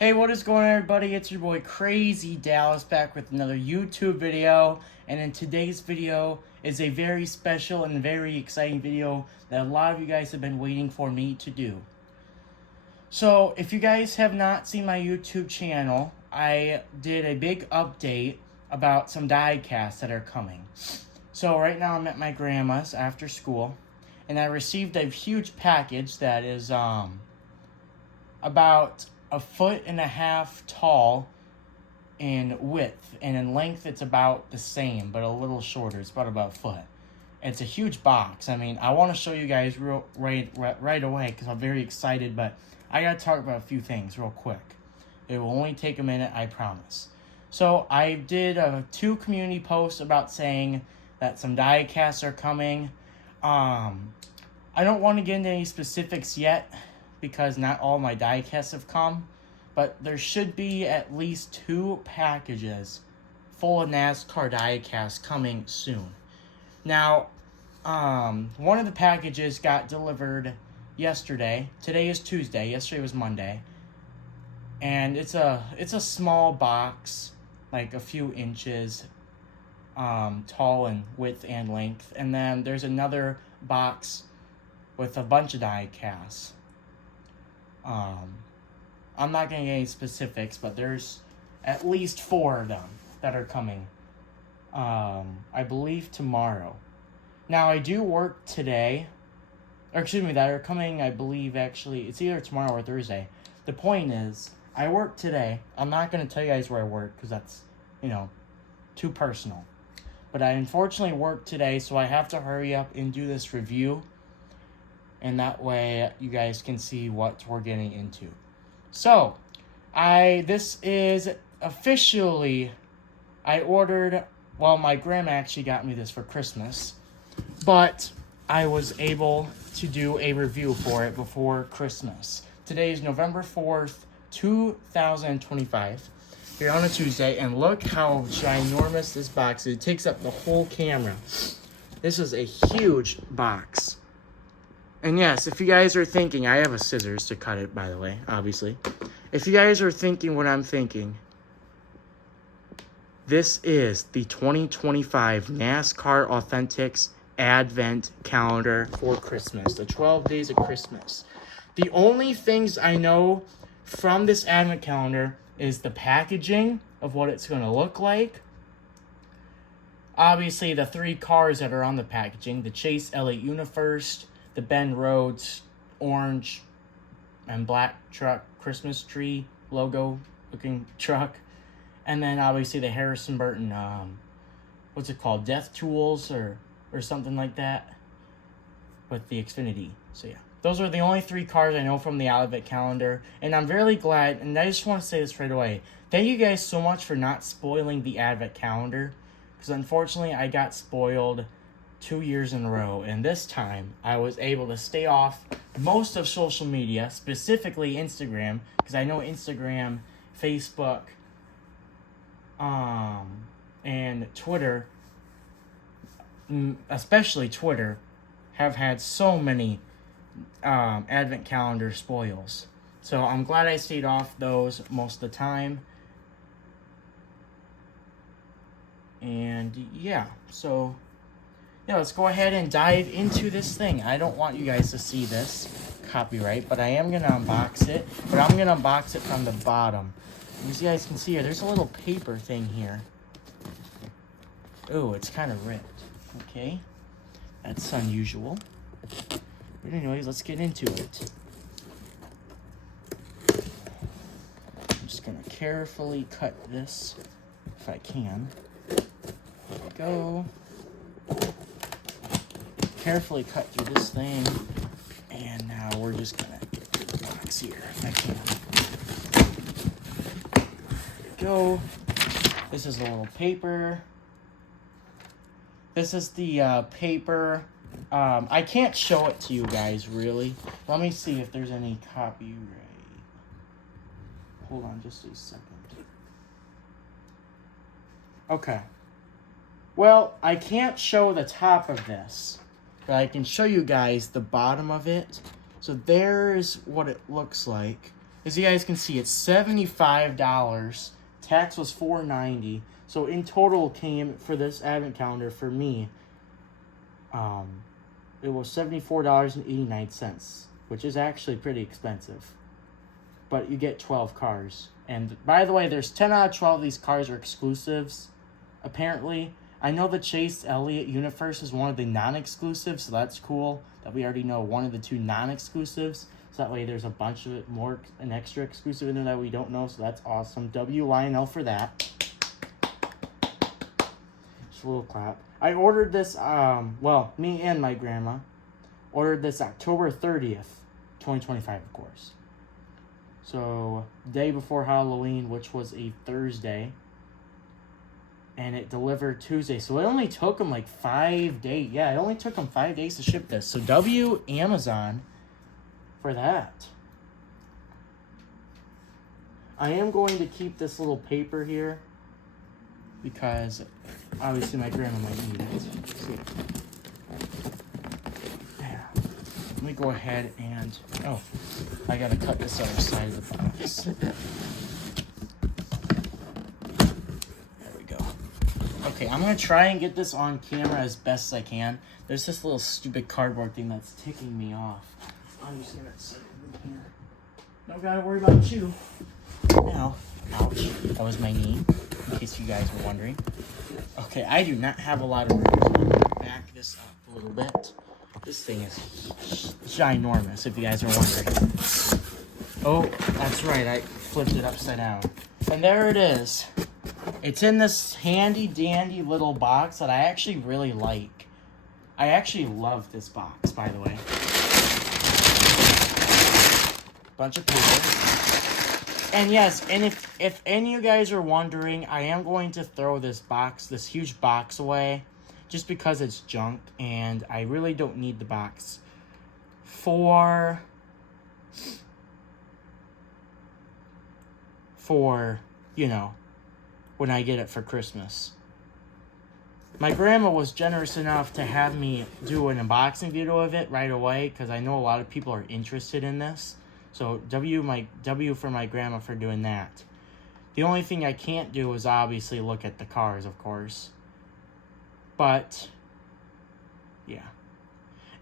Hey, what is going on, everybody? It's your boy Crazy Dallas back with another YouTube video. And in today's video is a very special and very exciting video that a lot of you guys have been waiting for me to do. So, if you guys have not seen my YouTube channel, I did a big update about some die casts that are coming. So, right now I'm at my grandma's after school, and I received a huge package that is about 1.5 feet tall in width, and in length it's about the same, but a little shorter. It's about a foot. It's a huge box. I mean, I want to show you guys right away because I'm very excited, but I gotta talk about a few things real quick. It will only take a minute, I promise. So I did 2 community posts about saying that some die casts are coming. I don't want to get into any specifics yet, because not all my die casts have come, but there should be at least 2 packages full of NASCAR die casts coming soon. Now, one of the packages got delivered yesterday. Today is Tuesday. Yesterday was Monday, and it's a small box, like a few inches tall in width and length. And then there's another box with a bunch of die casts. I'm not going to get any specifics, but there's at least 4 of them that are coming, I believe tomorrow. Now, I do work today, or excuse me, that are coming, I believe, actually, it's either tomorrow or Thursday. The point is, I work today. I'm not going to tell you guys where I work, because that's, too personal. But I unfortunately work today, so I have to hurry up and do this review. And that way you guys can see what we're getting into. So, this is officially, I ordered, well, my grandma actually got me this for Christmas, but I was able to do a review for it before Christmas. Today is November 4th, 2025. Here on a Tuesday, and look how ginormous this box is. It takes up the whole camera. This is a huge box. And yes, if you guys are thinking, I have a scissors to cut it, by the way, obviously. If you guys are thinking what I'm thinking, this is the 2025 NASCAR Authentics Advent Calendar for Christmas, the 12 days of Christmas. The only things I know from this Advent Calendar is the packaging of what it's going to look like. Obviously, the 3 cars that are on the packaging, the Chase Elliott UniFirst, the Ben Rhodes orange and black truck Christmas tree logo looking truck, and then obviously the Harrison Burton what's it called, Death Tools or something like that with the Xfinity. So yeah, those are the only 3 cars I know from the Advent Calendar, and I'm really glad, and I just want to say this right away, thank you guys so much for not spoiling the Advent Calendar, because unfortunately I got spoiled 2 years in a row, and this time I was able to stay off most of social media, specifically Instagram, because I know Instagram, Facebook, and Twitter, especially Twitter, have had so many Advent Calendar spoils. So I'm glad I stayed off those most of the time. And yeah, so yeah, let's go ahead and dive into this thing. I don't want you guys to see this copyright, but I am going to unbox it. But I'm going to unbox it from the bottom. As you guys can see here, there's a little paper thing here. Ooh, it's kind of ripped. Okay, that's unusual. But anyways, let's get into it. I'm just going to carefully cut this, if I can. There we go. Carefully cut through this thing, and now we're just gonna get through the box here if I can. There we go. This is a little paper. This is the paper. I can't show it to you guys really. Let me see if there's any copyright. Hold on just a second. Okay. Well, I can't show the top of this, but I can show you guys the bottom of it. So there's what it looks like. as you guys can see, it's $75. Tax was $4.90. So in total came for this advent calendar for me, it was $74.89, which is actually pretty expensive. But you get 12 cars. And by the way, there's 10 out of 12 of these cars are exclusives, apparently. I know the Chase Elliott Universe is one of the non-exclusives, so that's cool that we already know one of the two non-exclusives. So that way there's a bunch of it more, an extra exclusive in there that we don't know, so that's awesome. W Lionel for that. Just a little clap. I ordered this, well, me and my grandma ordered this October 30th, 2025, of course. So, day before Halloween, which was a Thursday. And it delivered Tuesday. So, it only took them like 5 days. Yeah, it only took them 5 days to ship this. So, W Amazon for that. I am going to keep this little paper here because obviously my grandma might need it. See. Yeah. Let me go ahead and, oh, I gotta cut this other side of the box. There we go. Okay, I'm gonna try and get this on camera as best as I can. There's this little stupid cardboard thing that's ticking me off. I'm just gonna sit in here. Don't gotta worry about you. Now, ouch, that was my knee, in case you guys were wondering. Okay, I do not have a lot of room, so I'm gonna back this up a little bit. This thing is ginormous, if you guys are wondering. Oh, that's right, I flipped it upside down. And there it is. It's in this handy dandy little box that I actually really like. I actually love this box, by the way. Bunch of paper. And yes, and if any of you guys are wondering, I am going to throw this box, this huge box away, just because it's junk, and I really don't need the box for you know, when I get it for Christmas. My grandma was generous enough to have me do an unboxing video of it right away, because I know a lot of people are interested in this. So W for my grandma for doing that. The only thing I can't do is obviously look at the cars, of course. But, yeah.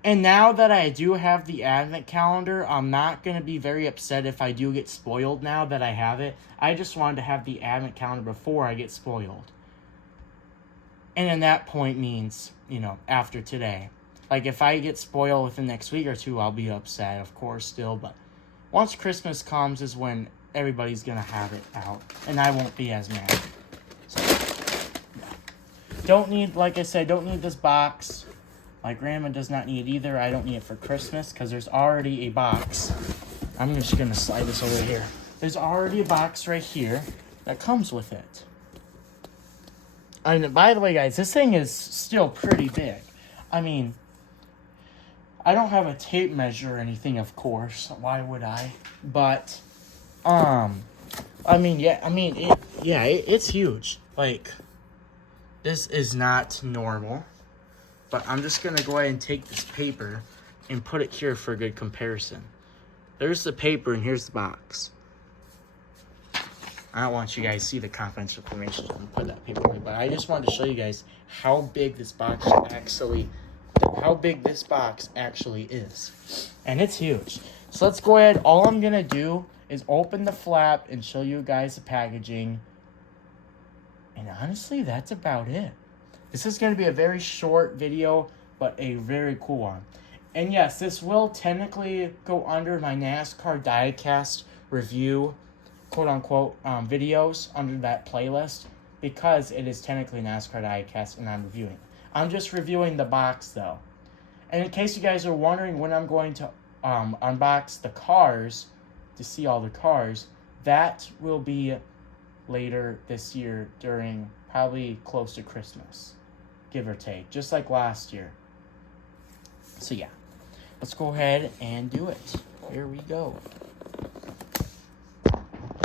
And now that I do have the advent calendar, I'm not going to be very upset if I do get spoiled now that I have it. I just wanted to have the advent calendar before I get spoiled. And then that point means, you know, after today. Like, if I get spoiled within the next week or two, I'll be upset, of course, still. But once Christmas comes is when everybody's going to have it out. And I won't be as mad. So, yeah. Don't need, like I said, don't need this box. My grandma does not need it either. I don't need it for Christmas because there's already a box. I'm just going to slide this over here. There's already a box right here that comes with it. And by the way, guys, this thing is still pretty big. I mean, I don't have a tape measure or anything, of course. Why would I? But, I mean, it's huge. Like, this is not normal. But I'm just going to go ahead and take this paper and put it here for a good comparison. There's the paper and here's the box. I don't want you guys to see the confidential information. So I'm going to put that paper away. But I just wanted to show you guys how big this box actually is. And it's huge. So let's go ahead. All I'm going to do is open the flap and show you guys the packaging. And honestly, that's about it. This is going to be a very short video, but a very cool one. And yes, this will technically go under my NASCAR diecast review, quote-unquote, videos under that playlist, because it is technically NASCAR diecast and I'm reviewing it. I'm just reviewing the box, though. And in case you guys are wondering when I'm going to unbox the cars, to see all the cars, that will be later this year during probably close to Christmas. Give or take, just like last year. So yeah, let's go ahead and do it. Here we go.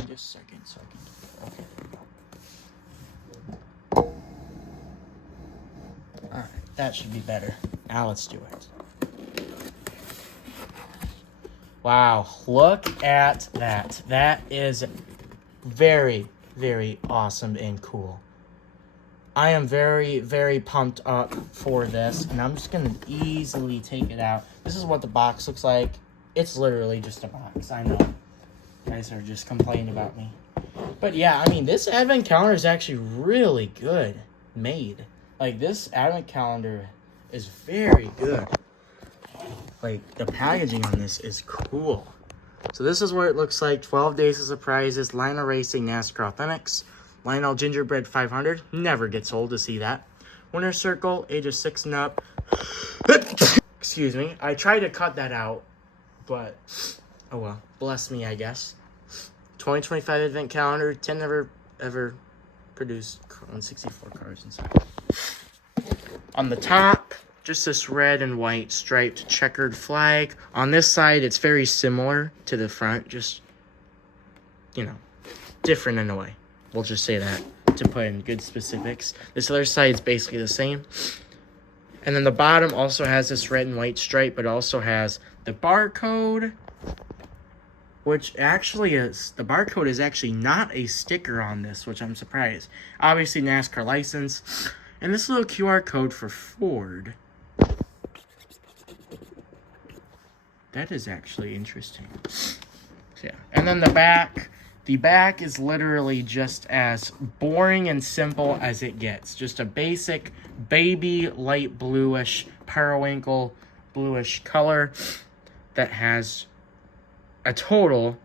Just a second. Okay, there we go. Alright, that should be better. Now let's do it. Wow, look at that. That is very, very awesome and cool. I am very, very pumped up for this, and I'm just going to easily take it out. This is what the box looks like. It's literally just a box. I know. You guys are just complaining about me. But yeah, I mean, this advent calendar is actually really good made. Like, this advent calendar is very good. Like, the packaging on this is cool. So this is what it looks like. 12 Days of Surprises, Lionel Racing NASCAR Authentics, Lionel Gingerbread 500. Never gets old to see that. Winner Circle, ages 6 and up. Excuse me. I tried to cut that out, but oh well. Bless me, I guess. 2025 Advent Calendar. 10 ever produced on 64 cars inside. On the top, just this red and white striped checkered flag. On this side, it's very similar to the front, just, you know, different in a way. We'll just say that to put in good specifics. This other side is basically the same. And then the bottom also has this red and white stripe, but also has the barcode, which actually is, the barcode is actually not a sticker on this, which I'm surprised. Obviously, NASCAR license. And this little QR code for Ford. That is actually interesting. So, yeah. And then the back. The back is literally just as boring and simple as it gets. Just a basic baby light bluish, periwinkle bluish color that has a total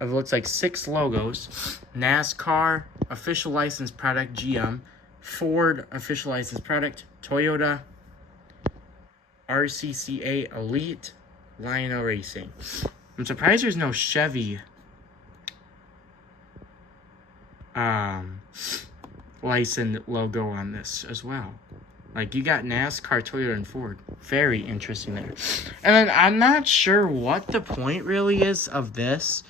of, looks like 6 logos. NASCAR, official licensed product, GM. Ford, official licensed product, Toyota. RCCA Elite, Lionel Racing. I'm surprised there's no Chevy licensed logo on this as well. Like, you got NASCAR, Toyota, and Ford. Very interesting there. And then I'm not sure what the point really is of this.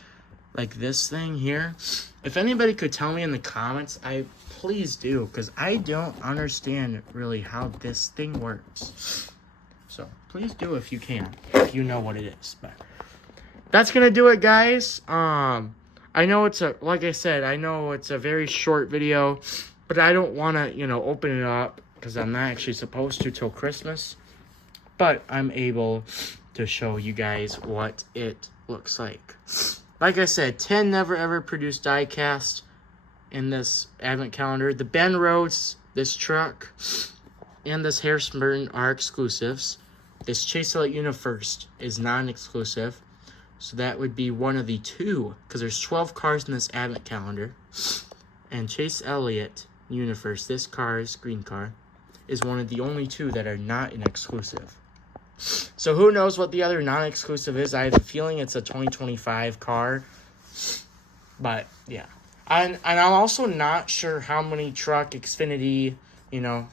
Like, this thing here. If anybody could tell me in the comments, please do. Because I don't understand really how this thing works. So, please do if you can. If you know what it is. But that's going to do it, guys. I know it's like I said, I know it's a very short video, but I don't want to, open it up because I'm not actually supposed to till Christmas. But I'm able to show you guys what it looks like. Like I said, 10 never ever produced die cast in this advent calendar. The Ben Rhodes, this truck, and this Harrison Burton are exclusives. This Chase Elliott UniFirst is non-exclusive. So that would be one of the 2, because there's 12 cars in this advent calendar. And Chase Elliott UniFirst, this car's green car, is one of the only 2 that are not an exclusive. So who knows what the other non-exclusive is? I have a feeling it's a 2025 car. But, yeah. And I'm also not sure how many truck, Xfinity,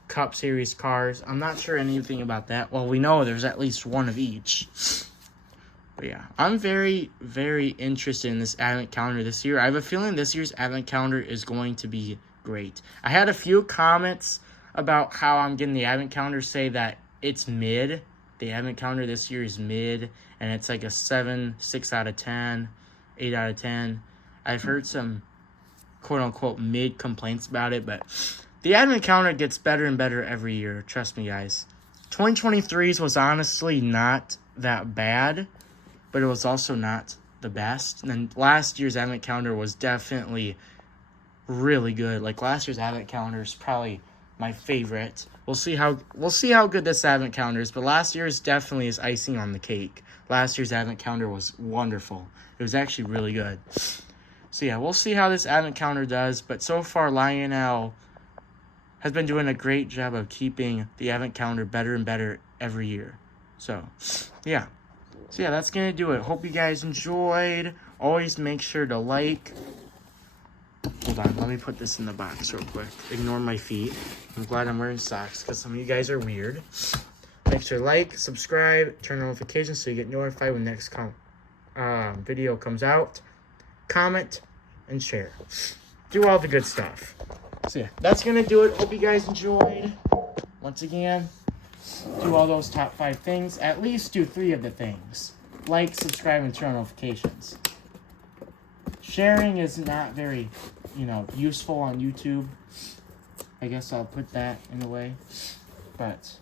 Cup Series cars. I'm not sure anything about that. Well, we know there's at least one of each. But yeah, I'm very, very interested in this advent calendar this year. I have a feeling this year's advent calendar is going to be great. I had a few comments about how I'm getting the advent calendar say that it's mid. The advent calendar this year is mid, and it's like a 7, 6 out of 10, 8 out of 10. I've heard some quote-unquote mid complaints about it, but the advent calendar gets better and better every year. Trust me, guys. 2023's was honestly not that bad, but it was also not the best. And then last year's advent calendar was definitely really good. Like, last year's advent calendar is probably my favorite. We'll see how good this advent calendar is, but last year's definitely is icing on the cake. Last year's advent calendar was wonderful. It was actually really good. So yeah, we'll see how this advent calendar does, but so far Lionel has been doing a great job of keeping the advent calendar better and better every year. So yeah, that's going to do it. Hope you guys enjoyed. Always make sure to like. Hold on, let me put this in the box real quick. Ignore my feet. I'm glad I'm wearing socks because some of you guys are weird. Make sure to like, subscribe, turn on notifications so you get notified when the next video comes out. Comment and share. Do all the good stuff. So yeah, that's going to do it. Hope you guys enjoyed. Once again, do all those top 5 things. At least do 3 of the things. like, subscribe, and turn on notifications. Sharing is not very, useful on YouTube. I guess I'll put that in a way. But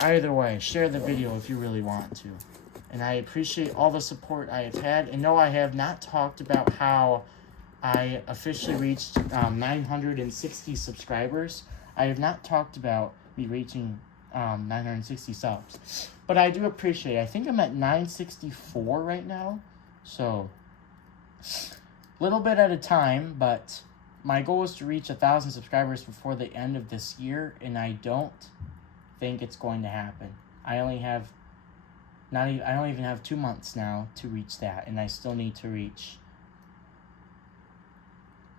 either way, share the video if you really want to. And I appreciate all the support I have had. And no, I have not talked about how I officially reached 960 subscribers. I have not talked about me reaching 960 subs. But I do appreciate it. I think I'm at 964 right now. So, little bit at a time, but my goal is to reach 1,000 subscribers before the end of this year, and I don't think it's going to happen. I don't even have 2 months now to reach that, and I still need to reach,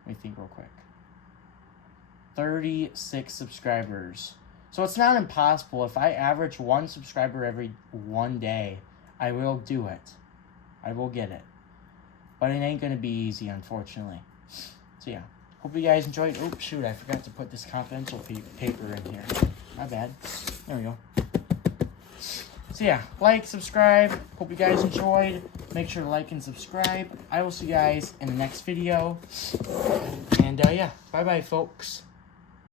let me think real quick, 36 subscribers. So it's not impossible. If I average 1 subscriber every one day, I will do it. I will get it. But it ain't going to be easy, unfortunately. So yeah, hope you guys enjoyed. Oh, shoot, I forgot to put this confidential paper in here. My bad. There we go. So yeah, like, subscribe. Hope you guys enjoyed. Make sure to like and subscribe. I will see you guys in the next video. And yeah, bye-bye, folks.